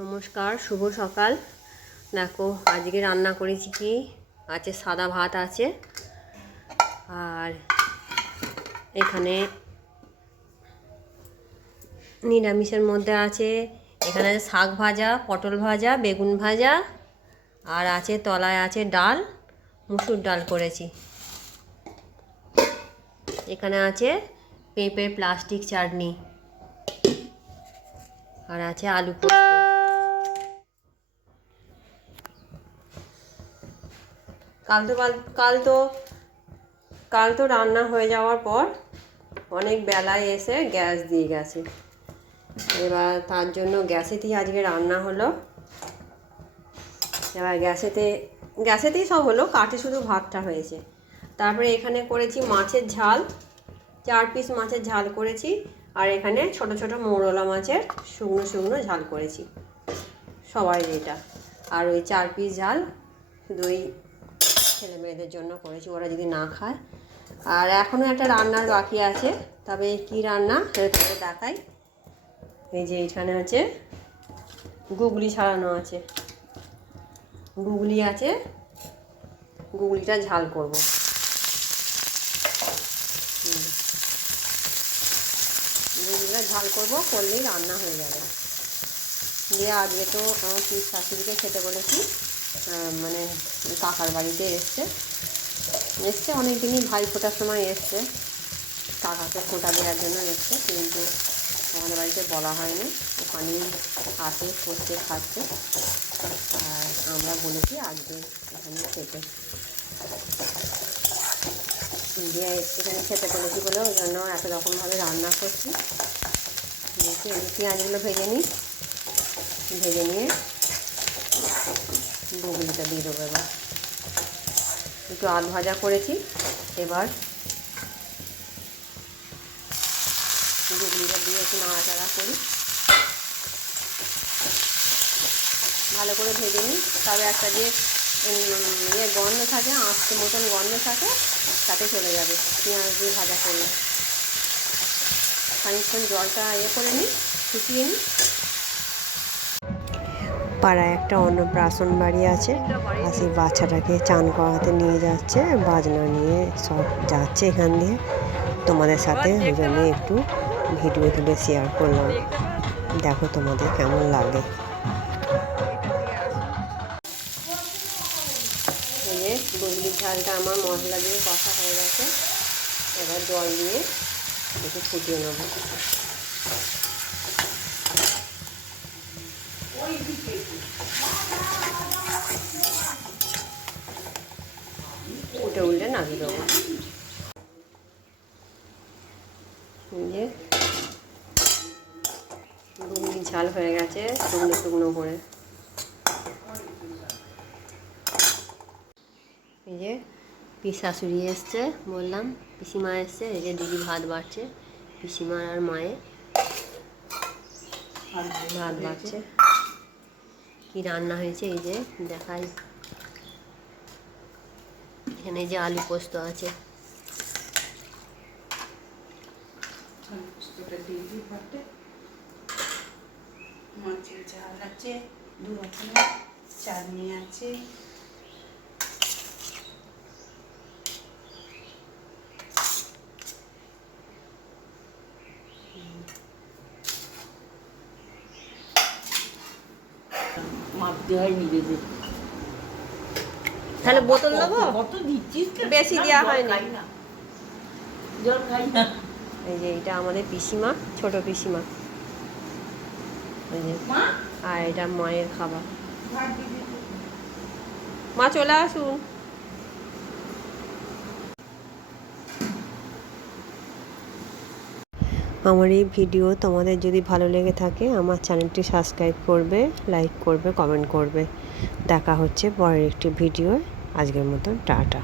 নমস্কার, শুভ সকাল। দেখো আজকে রান্না করেছি কি আছে, সাদা ভাত আছে, আর এখানে নিরামিষের মধ্যে আছে এখানে শাক ভাজা, পটল ভাজা, বেগুন ভাজা, আর আছে তলায় আছে ডাল, মুসুর ডাল করেছি। এখানে আছে পেঁপে প্লাস্টিক চাটনি, আর আছে আলু পোস্ত। কাল তো রান্না হয়ে যাওয়ার পর অনেক বেলায় এসে গ্যাস দিয়ে গেছে। এবার তার জন্য গ্যাসেতেই আজকে রান্না হলো। এবার গ্যাসেতেই সব হলো, কাঠে শুধু ভাতটা হয়েছে। তারপরে এখানে করেছি মাছের ঝাল, 4 পিস মাছের ঝাল করেছি, আর এখানে ছোট ছোট মৌরলা মাছের শুকনো শুকনো ঝাল করেছি সবাই এটা। আর ওই 4 পিস ঝাল শুধু ওই ছেলে মেয়েদের জন্য করেছি, ওরা যদি না খায়। আর এখনও একটা রান্নার বাকি আছে, তবে কি রান্না সেটা দেখাই। এই যে এখানে আছে গুগলি ছাড়ানো আছে, গুগলি আছে, গুগলিটা ঝাল করব। গুগলিটা ঝাল করব, করলেই রান্না হয়ে যাবে। দিয়ে আজকে তো আমার পিস শাশুড়িকে খেতে বলেছি, মানে কাকার বাড়িতে এসছে অনেক দিনই, ভাই ফোটার সময় এসছে, কাকাকে ফোঁটা দেওয়ার জন্য এসছে, কিন্তু আমাদের বাড়িতে বলা হয়নি, ওখানেই আসে, করছে, খাচ্ছে। আর আমরা বলেছি আজকে এখানে খেতে, দিয়ে এখানে খেতে বলেছি বলে ওই জন্য এত রকমভাবে রান্না করছি। পেঁয়াজগুলো ভেজে নিয়ে গুগলিটা দিয়ে দেবো। এবার একটু আলু ভাজা করেছি, এবার গুগলিটা দিয়ে একটু নাড়াচাড়া করি, ভালো করে ভেজে নিই। তবে একটা যে গন্ধ থাকে, আঁচতে মতন গন্ধ থাকে, তাতে চলে যাবে পেঁয়াজ দিয়ে ভাজা করলে। খানিকক্ষণ জলটা করে নিই, শুকিয়ে নিই। পাড়ায় একটা অন্নপ্রাশন বাড়ি আছে, আর সেই বাচ্চাটাকে চান করাতে নিয়ে যাচ্ছে, বাজনা নিয়ে সব যাচ্ছে এখান দিয়ে। তোমাদের সাথে ওই জন্য একটু ভিডিও তুলে শেয়ার করলাম, দেখো তোমাদের কেমন লাগে। এই যে গুগলির ঝালটা আমার মশলা দিয়ে কষা হয়ে গেছে, এবার জল দিয়ে একটু ফুটিয়ে নেব। উল্টে নামিয়ে দেবো। যে গুগলি ঝাল হয়ে গেছে শুকনো শুকনো করে। এই যে পিস শাশুড়ি এসছে, বললাম পিসিমা এসছে, এই যে দিদি ভাত বাড়ছে, পিসিমা আর মায়ে ভাত বাড়ছে। কি রান্না হয়েছে এই যে দেখাই, এখানে যে আলু পোস্ত আছে, মাছের ঝাল আছে, 2 রকমের চাটনি আছে, মাপতে হয় নিজেদের। তাহলে বোতল দেবো, কত দিচ্ছিস, বেশি দেওয়া হয়নি। জল খাই না। এই যে এটা আমাদের পিসিমা, ছোট পিসিমা, এই যে, আর এটা মায়ের খাবার। মা চলে আসুন। আমার এই ভিডিও তোমাদের যদি ভালো লেগে থাকে, আমার চ্যানেলটি সাবস্ক্রাইব করবে, লাইক করবে, কমেন্ট করবে। দেখা হচ্ছে পরের একটি ভিডিও। আজকের মতন টাটা।